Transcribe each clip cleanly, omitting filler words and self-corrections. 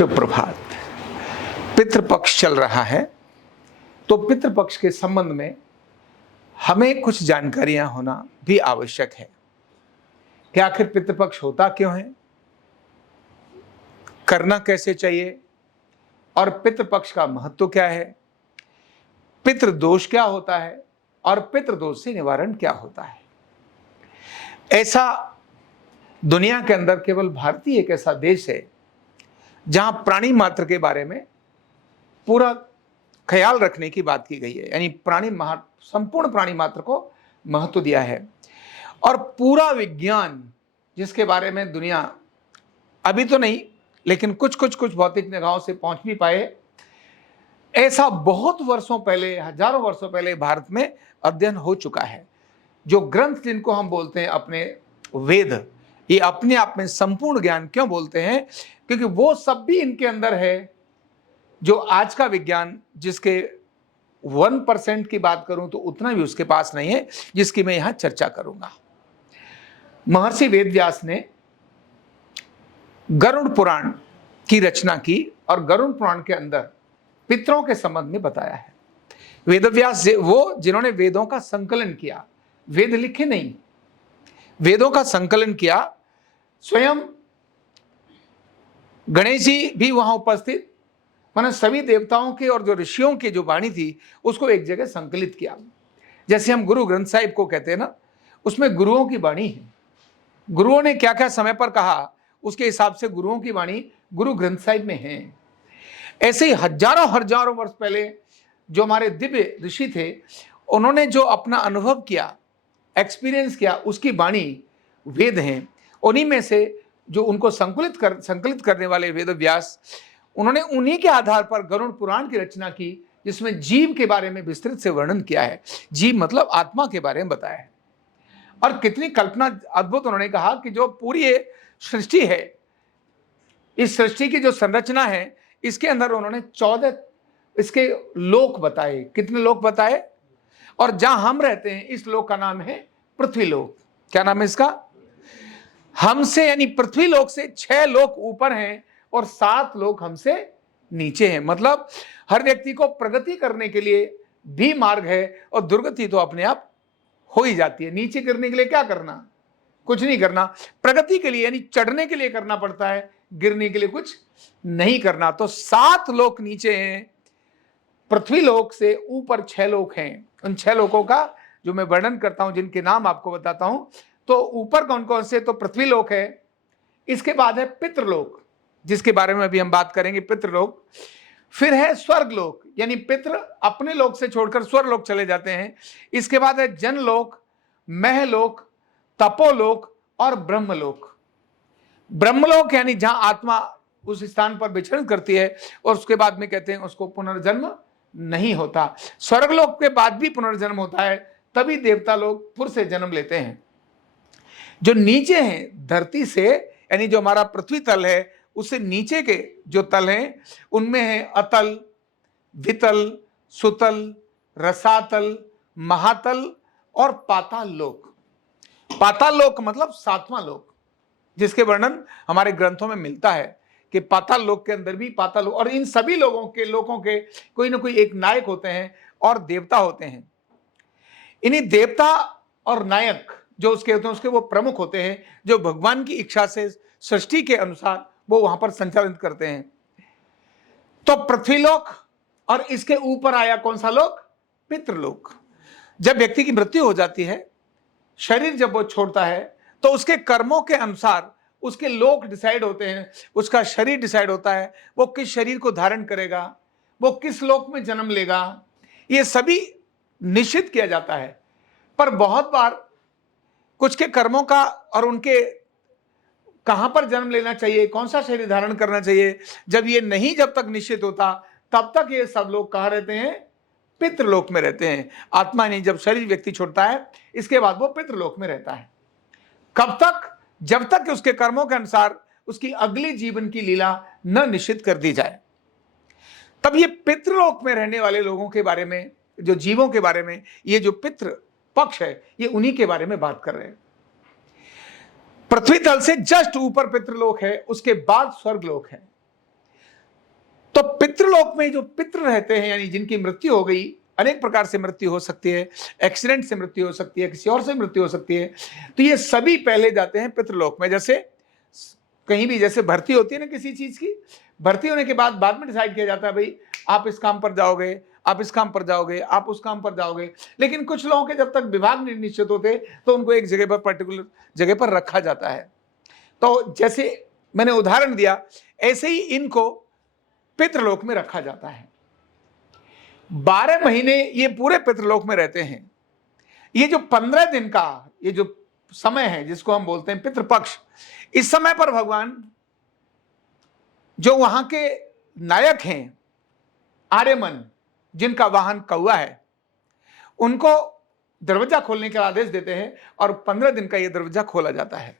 शुभ प्रभात। पितृपक्ष चल रहा है, तो पितृपक्ष के संबंध में हमें कुछ जानकारियां होना भी आवश्यक है कि आखिर पितृपक्ष होता क्यों है, करना कैसे चाहिए और पितृपक्ष का महत्व क्या है, पितृदोष क्या होता है और पितृदोष से निवारण क्या होता है। ऐसा दुनिया के अंदर केवल भारत ही एक ऐसा देश है जहां प्राणी मात्र के बारे में पूरा ख्याल रखने की बात की गई है, यानी संपूर्ण प्राणी मात्र को महत्व दिया है। और पूरा विज्ञान जिसके बारे में दुनिया अभी तो नहीं लेकिन कुछ भौतिक निगाहों से पहुंच भी पाए, ऐसा बहुत वर्षों पहले, हजारों वर्षों पहले भारत में अध्ययन हो चुका है। जो ग्रंथ जिनको हम बोलते हैं अपने वेद, ये अपने आप में संपूर्ण ज्ञान क्यों बोलते हैं? क्योंकि वो सब भी इनके अंदर है जो आज का विज्ञान, जिसके 1% की बात करूं तो उतना भी उसके पास नहीं है, जिसकी मैं यहां चर्चा करूंगा। महर्षि वेदव्यास ने गरुड़ पुराण की रचना की और गरुड़ पुराण के अंदर पितरों के संबंध में बताया है। वेदव्यास वो जिन्होंने वेदों का संकलन किया, वेद लिखे नहीं, वेदों का संकलन किया। स्वयं गणेश जी भी वहां उपस्थित, माने सभी देवताओं के और जो ऋषियों की जो वाणी थी उसको एक जगह संकलित किया। जैसे हम गुरु ग्रंथ साहिब को कहते हैं ना, उसमें गुरुओं की वाणी है, गुरुओं ने क्या क्या समय पर कहा उसके हिसाब से गुरुओं की वाणी गुरु ग्रंथ साहिब में है। ऐसे ही हजारों वर्ष पहले जो हमारे दिव्य ऋषि थे, उन्होंने जो अपना अनुभव किया, एक्सपीरियंस किया, उसकी वाणी वेद हैं। उन्हीं में से जो उनको संकलित करने वाले वेदव्यास, उन्होंने उन्हीं के आधार पर गरुड़ पुराण की रचना की, जिसमें जीव के बारे में विस्तृत से वर्णन किया है। जीव मतलब आत्मा के बारे में बताया है। और कितनी कल्पना अद्भुत उन्होंने कहा कि जो पूरी ये सृष्टि है, इस सृष्टि की जो संरचना है, इसके अंदर उन्होंने 14 इसके लोक बताए। कितने लोक बताए? और जहां हम रहते हैं इस लोक का नाम है पृथ्वी लोक। क्या नाम है इसका? हमसे यानी पृथ्वी लोक से 6 लोक ऊपर हैं और 7 लोक हमसे नीचे हैं। मतलब हर व्यक्ति को प्रगति करने के लिए भी मार्ग है और दुर्गति तो अपने आप हो ही जाती है। नीचे गिरने के लिए क्या करना? कुछ नहीं करना। प्रगति के लिए यानी चढ़ने के लिए करना पड़ता है, गिरने के लिए कुछ नहीं करना। तो 7 लोक नीचे हैं, पृथ्वी लोक से ऊपर 6 लोक हैं। उन 6 लोकों का जो मैं वर्णन करता हूं, जिनके नाम आपको बताता हूं। तो ऊपर कौन कौन से? तो पृथ्वी लोक है, इसके बाद है पितृलोक, जिसके बारे में अभी हम बात करेंगे, पितृलोक। फिर है स्वर्ग लोक, यानी पितृ अपने लोक से छोड़कर स्वर्ग लोक चले जाते हैं। इसके बाद है जनलोक, महलोक, तपोलोक और ब्रह्मलोक। ब्रह्मलोक यानी जहां आत्मा उस स्थान पर विचरण करती है और उसके बाद में कहते हैं उसको पुनर्जन्म नहीं होता। स्वर्गलोक के बाद भी पुनर्जन्म होता है, तभी देवता लोग फिर से जन्म लेते हैं। जो नीचे हैं धरती से, यानी जो हमारा पृथ्वी तल है, उससे नीचे के जो तल हैं उनमें है अतल, वितल, सुतल, रसातल, महातल और पाताल लोक। पाताल लोक मतलब 7वां लोक, जिसके वर्णन हमारे ग्रंथों में मिलता है कि पाताल लोक के अंदर भी पाताल लोक। और इन सभी लोकों के कोई ना कोई एक नायक होते हैं और देवता होते हैं। इन्हीं देवता और नायक जो उसके होते हैं, उसके वो प्रमुख होते हैं, जो भगवान की इच्छा से सृष्टि के अनुसार वो वहां पर संचालित करते हैं। तो पृथ्वीलोक और इसके ऊपर आया कौन सा लोक? पितृलोक। जब व्यक्ति की मृत्यु हो जाती है, शरीर जब वो छोड़ता है, तो उसके कर्मों के अनुसार उसके लोक डिसाइड होते हैं, उसका शरीर डिसाइड होता है, वो किस शरीर को धारण करेगा, वो किस लोक में जन्म लेगा, ये सभी निश्चित किया जाता है। पर बहुत बार कुछ के कर्मों का और उनके कहां पर जन्म लेना चाहिए, कौन सा शरीर धारण करना चाहिए, जब तक निश्चित होता, तब तक ये सब लोग कहां रहते हैं? पितृलोक में रहते हैं। आत्मा नहीं, जब शरीर व्यक्ति छोड़ता है इसके बाद वो पितृलोक में रहता है। कब तक? जब तक कि उसके कर्मों के अनुसार उसकी अगली जीवन की लीला न निश्चित कर दी जाए। तब ये पितृलोक में रहने वाले लोगों के बारे में, जो जीवों के बारे में, ये जो पितृ पक्ष है, ये उन्हीं के बारे में बात कर रहे हैं। पृथ्वी तल से जस्ट ऊपर पितृलोक है, उसके बाद स्वर्गलोक है। तो पितृलोक में जो पितृ रहते हैं, यानी जिनकी मृत्यु हो गई, अनेक प्रकार से मृत्यु हो सकती है, एक्सीडेंट से मृत्यु हो सकती है, किसी और से मृत्यु हो सकती है, तो ये सभी पहले जाते हैं पितृलोक में। जैसे कहीं भी जैसे भर्ती होती है ना किसी चीज की, भर्ती होने के बाद में डिसाइड किया जाता है भाई आप इस काम पर जाओगे, आप इस काम पर जाओगे, आप उस काम पर जाओगे। लेकिन कुछ लोगों के जब तक विभाग नहीं निश्चित होते तो उनको एक जगह पर, पर्टिकुलर जगह पर रखा जाता है। तो जैसे मैंने उदाहरण दिया, ऐसे ही इनको पितृलोक में रखा जाता है। 12 महीने ये पूरे पितृलोक में रहते हैं। ये जो 15 दिन का ये जो समय है जिसको हम बोलते हैं पितृपक्ष, इस समय पर भगवान जो वहां के नायक हैं आर्यमन, जिनका वाहन कौवा है, उनको दरवाजा खोलने का आदेश देते हैं और 15 दिन का यह दरवाजा खोला जाता है।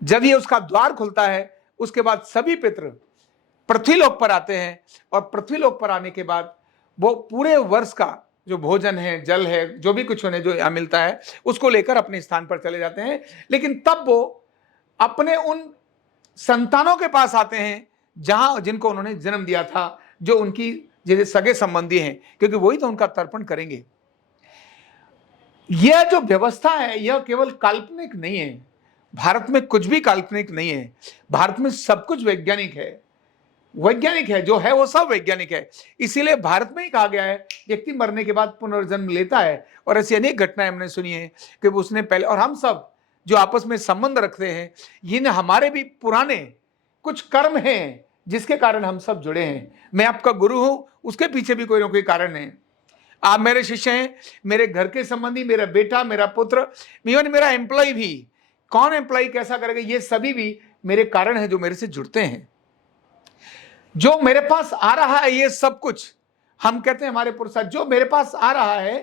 जब ये उसका द्वार खुलता है उसके बाद सभी पितृ पृथ्वीलोक पर आते हैं और पृथ्वीलोक पर आने के बाद वो पूरे वर्ष का जो भोजन है, जल है, जो भी कुछ उन्हें जो यहाँ मिलता है उसको लेकर अपने स्थान पर चले जाते हैं। लेकिन तब वो अपने उन संतानों के पास आते हैं जहां जिनको उन्होंने जन्म दिया था, जो उनकी जैसे सगे संबंधी हैं, क्योंकि वही तो उनका तर्पण करेंगे। यह जो व्यवस्था है यह केवल काल्पनिक नहीं है। भारत में कुछ भी काल्पनिक नहीं है, भारत में सब कुछ वैज्ञानिक है। वैज्ञानिक है, जो है वो सब वैज्ञानिक है। इसीलिए भारत में ही कहा गया है व्यक्ति मरने के बाद पुनर्जन्म लेता है। और ऐसी अनेक घटनाएं हमने सुनी है कि उसने पहले, और हम सब जो आपस में संबंध रखते हैं, ये हमारे भी पुराने कुछ कर्म हैं जिसके कारण हम सब जुड़े हैं। मैं आपका गुरु हूं, उसके पीछे भी कोई ना कोई कारण है। आप मेरे शिष्य हैं, मेरे घर के संबंधी, मेरा बेटा, मेरा पुत्र, इवन मेरा एम्प्लॉय भी। कौन एम्प्लॉय कैसा करेगा, ये सभी भी मेरे कारण हैं जो मेरे से जुड़ते हैं। जो मेरे पास आ रहा है ये सब कुछ, हम कहते हैं हमारे पुरुषार्थ, जो मेरे पास आ रहा है,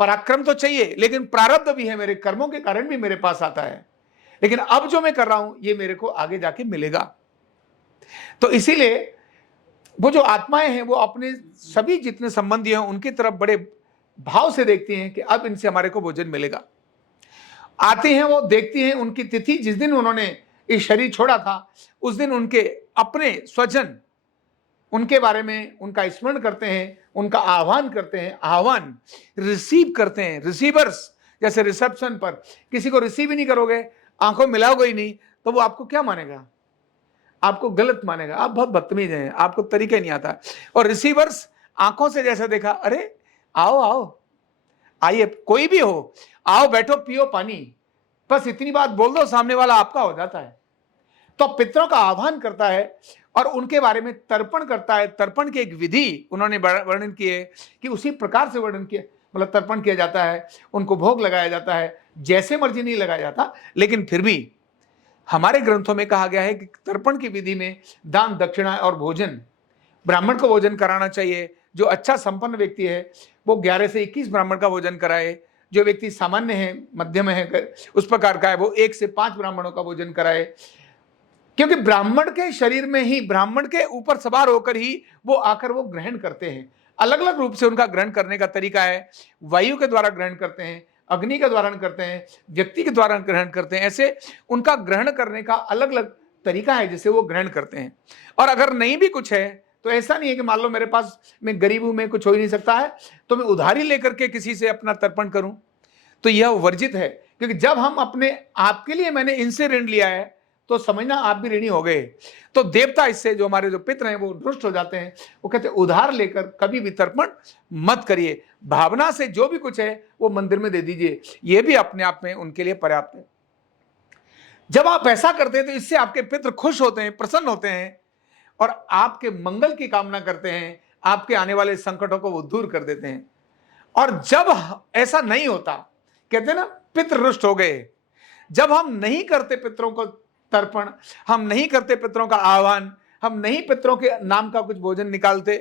पराक्रम तो चाहिए लेकिन प्रारब्ध भी है, मेरे कर्मों के कारण भी मेरे पास आता है। लेकिन अब जो मैं कर रहा हूं ये मेरे को आगे जाके मिलेगा। तो इसीलिए वो जो आत्माएं हैं वो अपने सभी जितने संबंधी हैं उनकी तरफ बड़े भाव से देखती हैं कि अब इनसे हमारे को भोजन मिलेगा। आती हैं, वो देखती हैं उनकी तिथि, जिस दिन उन्होंने ये शरीर छोड़ा था उस दिन उनके अपने स्वजन उनके बारे में उनका स्मरण करते हैं, उनका आह्वान करते हैं, आह्वान रिसीव करते हैं। रिसीवर्स, जैसे रिसेप्शन पर किसी को रिसीव ही नहीं करोगे, आंखों मिलाओगे ही नहीं, तो वो आपको क्या मानेगा, आपको गलत मानेगा, आप बहुत बदतमीज हैं, आपको तरीका नहीं आता। और रिसीवर्स आंखों से जैसे देखा, अरे आओ आओ आइए, कोई भी हो, आओ बैठो पियो पानी, बस इतनी बात बोल दो, सामने वाला आपका हो जाता है। तो पितरों का आह्वान करता है और उनके बारे में तर्पण करता है। तर्पण की एक विधि उन्होंने वर्णन की है कि उसी प्रकार से वर्णन किया, मतलब तर्पण किया जाता है, उनको भोग लगाया जाता है, जैसे मर्जी नहीं लगाया जाता, लेकिन फिर भी हमारे ग्रंथों में कहा गया है कि तर्पण की विधि में दान, दक्षिणा और भोजन, ब्राह्मण को भोजन कराना चाहिए। जो अच्छा संपन्न व्यक्ति है वो 11 से 21 ब्राह्मण का भोजन कराए, जो व्यक्ति सामान्य है, मध्यम है, उस प्रकार का है, वो 1 से 5 ब्राह्मणों का भोजन कराए। क्योंकि ब्राह्मण के शरीर में ही, ब्राह्मण के ऊपर सवार होकर ही वो आकर वो ग्रहण करते हैं। अलग अलग रूप से उनका ग्रहण करने का तरीका है। वायु के द्वारा ग्रहण करते हैं, अग्नि का द्वारा करते हैं, व्यक्ति के द्वारा ग्रहण करते हैं। ऐसे उनका ग्रहण करने का अलग अलग तरीका है जिसे वो ग्रहण करते हैं। और अगर नहीं भी कुछ है तो ऐसा नहीं है कि मान लो मेरे पास, मैं गरीब हूं, मैं कुछ हो ही नहीं सकता है तो मैं उधारी लेकर के किसी से अपना तर्पण करूं, तो यह वर्जित है। क्योंकि जब हम अपने आपके लिए, मैंने इनसे ऋण लिया है तो समझना आप भी ऋणी हो गए। तो देवता इससे, जो हमारे जो पितर हैं वो रुष्ट हो जाते हैं। वो कहते हैं उधार लेकर कभी भी तर्पण मत करिए, भावना से जो भी कुछ है वो मंदिर में दे दीजिए, ये भी अपने आप में उनके लिए पर्याप्त है। जब आप ऐसा करते हैं तो इससे आपके पितर खुश होते हैं, प्रसन्न होते हैं और आपके मंगल की कामना करते हैं, आपके आने वाले संकटों को वो दूर कर देते हैं। और जब ऐसा नहीं होता, कहते हैं ना पितृ रुष्ट हो गए, जब हम नहीं करते पितरों को तर्पण, हम नहीं करते पितरों का आह्वान, हम नहीं पितरों के नाम का कुछ भोजन निकालते,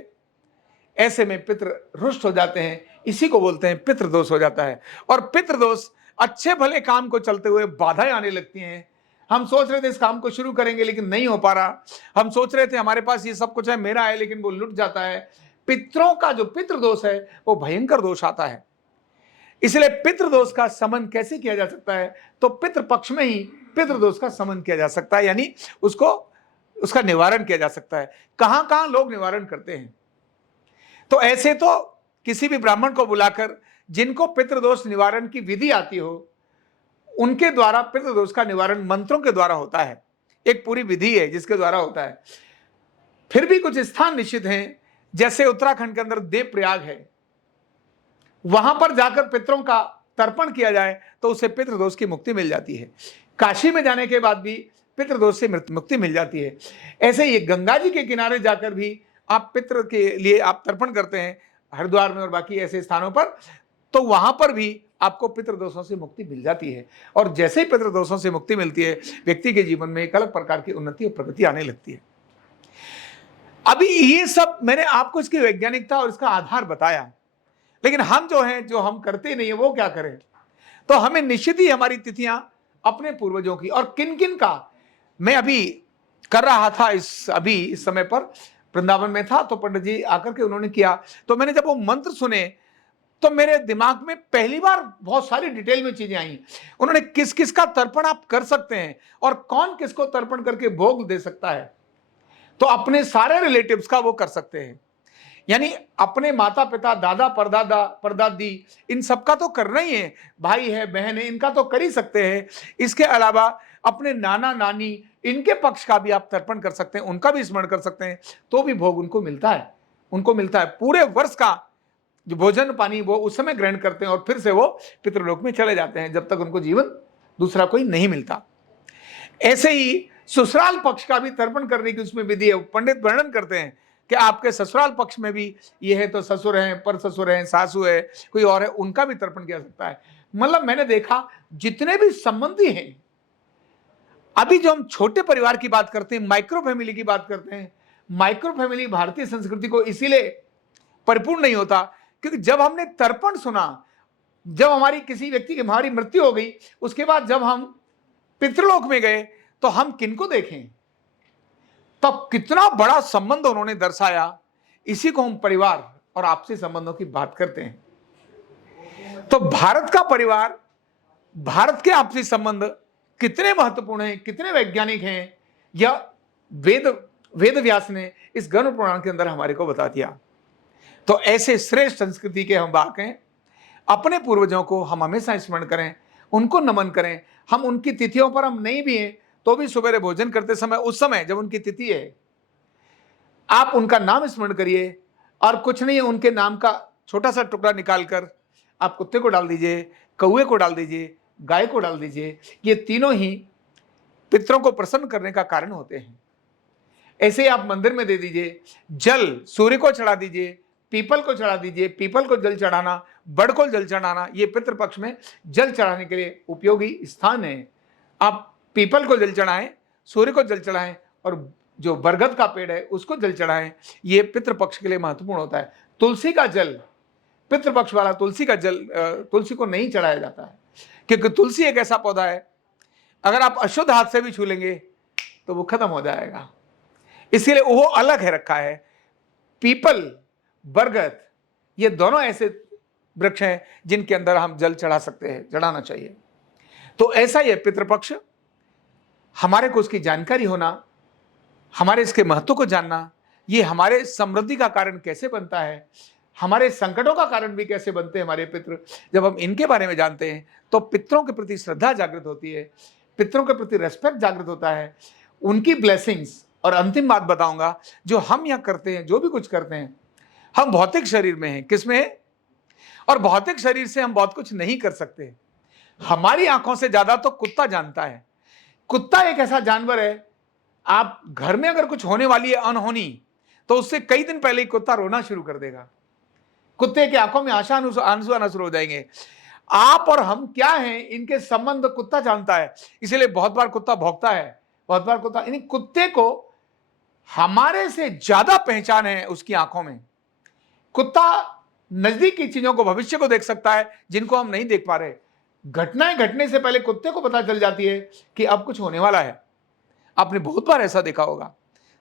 ऐसे में पितृ रुष्ट हो जाते हैं। इसी को बोलते हैं पितृदोष हो जाता है। और पितृदोष अच्छे भले काम को चलते हुए बाधाएं आने लगती हैं। हम सोच रहे थे इस काम को शुरू करेंगे लेकिन नहीं हो पा रहा, हम सोच रहे थे हमारे पास ये सब कुछ है, मेरा है, लेकिन वो लुट जाता है। पितरों का जो पितृदोष है वो भयंकर दोष आता है। इसलिए पितृदोष का समन कैसे किया जा सकता है, तो पितृपक्ष में ही पितृदोष का समन किया जा सकता है, यानी उसको उसका निवारण किया जा सकता है। कहां कहां लोग निवारण करते हैं? तो ऐसे तो किसी भी ब्राह्मण को बुलाकर जिनको पितृदोष निवारण की विधि आती हो, उनके द्वारा पितृदोष का निवारण मंत्रों के द्वारा होता है। एक पूरी विधि है जिसके द्वारा होता है। फिर भी कुछ स्थान निश्चित हैं, जैसे उत्तराखंड के अंदर देवप्रयाग है, वहां पर जाकर पितरों का तर्पण किया जाए तो उससे पितृदोष की मुक्ति मिल जाती है। काशी में जाने के बाद भी पितृदोष से मुक्ति मिल जाती है। ऐसे ही गंगा जी के किनारे जाकर भी आप पितृ के लिए आप तर्पण करते हैं, हरिद्वार में और बाकी ऐसे स्थानों पर, तो वहां पर भी आपको पितृदोषों से मुक्ति मिल जाती है। और जैसे ही पितृदोषों से मुक्ति मिलती है, व्यक्ति के जीवन में एक अलग प्रकार की उन्नति और प्रगति आने लगती है। अभी ये सब मैंने आपको इसकी वैज्ञानिकता और इसका आधार बताया, लेकिन हम जो हैं, जो हम करते नहीं है, वो क्या करें? तो हमें निश्चित ही हमारी तिथियां अपने पूर्वजों की, और किन किन का मैं अभी कर रहा था, इस समय पर वृंदावन में था, तो पंडित जी आकर के उन्होंने किया, तो मैंने जब वो मंत्र सुने तो मेरे दिमाग में पहली बार बहुत सारी डिटेल में चीजें आई। उन्होंने किस किस का तर्पण आप कर सकते हैं और कौन किसको तर्पण करके भोग दे सकता है, तो अपने सारे रिलेटिव्स का वो कर सकते हैं। यानी अपने माता पिता, दादा परदादा परदादी, इन सबका तो करना ही है, भाई है बहन है, इनका तो कर ही सकते हैं। इसके अलावा अपने नाना नानी, इनके पक्ष का भी आप तर्पण कर सकते हैं, उनका भी स्मरण कर सकते हैं, तो भी भोग उनको मिलता है। उनको मिलता है पूरे वर्ष का जो भोजन पानी वो उस समय ग्रहण करते हैं और फिर से वो पितृलोक में चले जाते हैं जब तक उनको जीवन दूसरा कोई नहीं मिलता। ऐसे ही ससुराल पक्ष का भी तर्पण करने की उसमें विधि है। पंडित वर्णन करते हैं कि आपके ससुराल पक्ष में भी ये है, तो ससुर हैं, पर ससुर हैं, सासू है, कोई और है, उनका भी तर्पण किया सकता है। मतलब मैंने देखा जितने भी संबंधी हैं, अभी जो हम छोटे परिवार की बात करते हैं, माइक्रो फैमिली की बात करते हैं, माइक्रो फैमिली भारतीय संस्कृति को इसीलिए परिपूर्ण नहीं होता क्योंकि जब हमने तर्पण सुना, जब हमारी किसी व्यक्ति की हमारी मृत्यु हो गई, उसके बाद जब हम पितृलोक में गए तो हम किनको देखें, तब कितना बड़ा संबंध उन्होंने दर्शाया। इसी को हम परिवार और आपसी संबंधों की बात करते हैं। तो भारत का परिवार, भारत के आपसी संबंध कितने महत्वपूर्ण हैं, कितने वैज्ञानिक हैं, यह वेद व्यास ने इस गरुड़ पुराण के अंदर हमारे को बता दिया। तो ऐसे श्रेष्ठ संस्कृति के हम वाहक हैं। अपने पूर्वजों को हम हमेशा स्मरण करें, उनको नमन करें। हम उनकी तिथियों पर हम नहीं भी हैं तो भी सुबह भोजन करते समय, उस समय जब उनकी तिथि है, आप उनका नाम स्मरण करिए, और कुछ नहीं है, उनके नाम का छोटा सा टुकड़ा निकालकर आप कुत्ते को डाल दीजिए, कौवे को डाल दीजिए, गाय को डाल दीजिए। ये तीनों ही पितरों को प्रसन्न करने का कारण होते हैं। ऐसे ही आप मंदिर में दे दीजिए। जल सूर्य को चढ़ा दीजिए, पीपल को चढ़ा दीजिए। पीपल को जल चढ़ाना, बड़ को जल चढ़ाना, ये पितृपक्ष में जल चढ़ाने के लिए उपयोगी स्थान है। आप पीपल को जल चढ़ाएं, सूर्य को जल चढ़ाएं, और जो बरगद का पेड़ है उसको जल चढ़ाएं। ये पितृपक्ष के लिए महत्वपूर्ण होता है। तुलसी का जल, पितृपक्ष वाला तुलसी का जल, तुलसी को नहीं चढ़ाया जाता है क्योंकि तुलसी एक ऐसा पौधा है, अगर आप अशुद्ध हाथ से भी छू लेंगे तो वो खत्म हो जाएगा, इसीलिए वो अलग है रखा है। पीपल, बरगद, ये दोनों ऐसे वृक्ष हैं जिनके अंदर हम जल चढ़ा सकते हैं, चढ़ाना चाहिए। तो ऐसा ही है पितृपक्ष। हमारे को उसकी जानकारी होना, हमारे इसके महत्व को जानना, ये हमारे समृद्धि का कारण कैसे बनता है, हमारे संकटों का कारण भी कैसे बनते हैं हमारे पितृ, जब हम इनके बारे में जानते हैं तो पितरों के प्रति श्रद्धा जागृत होती है, पितरों के प्रति रेस्पेक्ट जागृत होता है, उनकी ब्लेसिंग्स। और अंतिम बात बताऊंगा, जो हम यहाँ करते हैं, जो भी कुछ करते हैं, हम भौतिक शरीर में हैं, किसमें है, और भौतिक शरीर से हम बहुत कुछ नहीं कर सकते। हमारी आंखों से ज्यादा तो कुत्ता जानता है। कुत्ता एक ऐसा जानवर है, आप घर में अगर कुछ होने वाली है अनहोनी, तो उससे कई दिन पहले ही कुत्ता रोना शुरू कर देगा। कुत्ते की आंखों में आंसू आना शुरू हो जाएंगे। आप और हम क्या हैं, इनके संबंध कुत्ता जानता है, इसलिए बहुत बार कुत्ता भौंकता है, बहुत बार कुत्ता, यानी कुत्ते को हमारे से ज्यादा पहचान है उसकी आंखों में। कुत्ता नजदीक की चीजों को, भविष्य को देख सकता है जिनको हम नहीं देख पा रहे। घटनाएं घटने से पहले कुत्ते को पता चल जाती है कि अब कुछ होने वाला है। आपने बहुत बार ऐसा देखा होगा।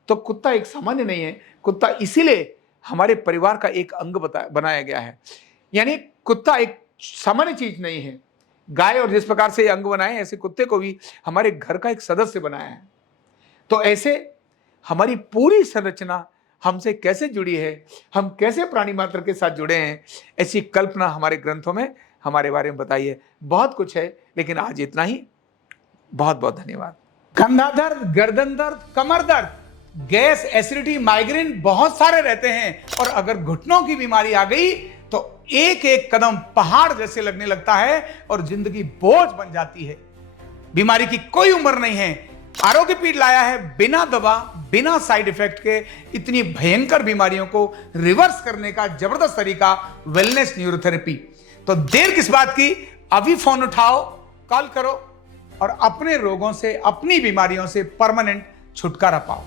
तो कुत्ता एक सामान्य नहीं है, कुत्ता इसीलिए हमारे परिवार का एक अंग बनाया गया है। यानी कुत्ता एक सामान्य चीज नहीं है। गाय और जिस प्रकार से अंग बनाए, ऐसे कुत्ते को भी हमारे घर का एक सदस्य बनाया है। तो ऐसे हमारी पूरी संरचना हमसे कैसे जुड़ी है, हम कैसे प्राणी मात्र के साथ जुड़े हैं, ऐसी कल्पना हमारे ग्रंथों में हमारे बारे में बताई है। बहुत कुछ है, लेकिन आज इतना ही। बहुत बहुत धन्यवाद। कंधा दर्द, गर्दन दर्द, कमर दर्द, गैस, एसिडिटी, माइग्रेन बहुत सारे रहते हैं, और अगर घुटनों की बीमारी आ गई तो एक एक कदम पहाड़ जैसे लगने लगता है और जिंदगी बोझ बन जाती है। बीमारी की कोई उम्र नहीं है। आरोग्य पीठ लाया है बिना दवा, बिना साइड इफेक्ट के इतनी भयंकर बीमारियों को रिवर्स करने का जबरदस्त तरीका, वेलनेस न्यूरोथेरेपी। तो देर किस बात की, अभी फोन उठाओ, कॉल करो और अपने रोगों से, अपनी बीमारियों से परमानेंट छुटकारा पाओ।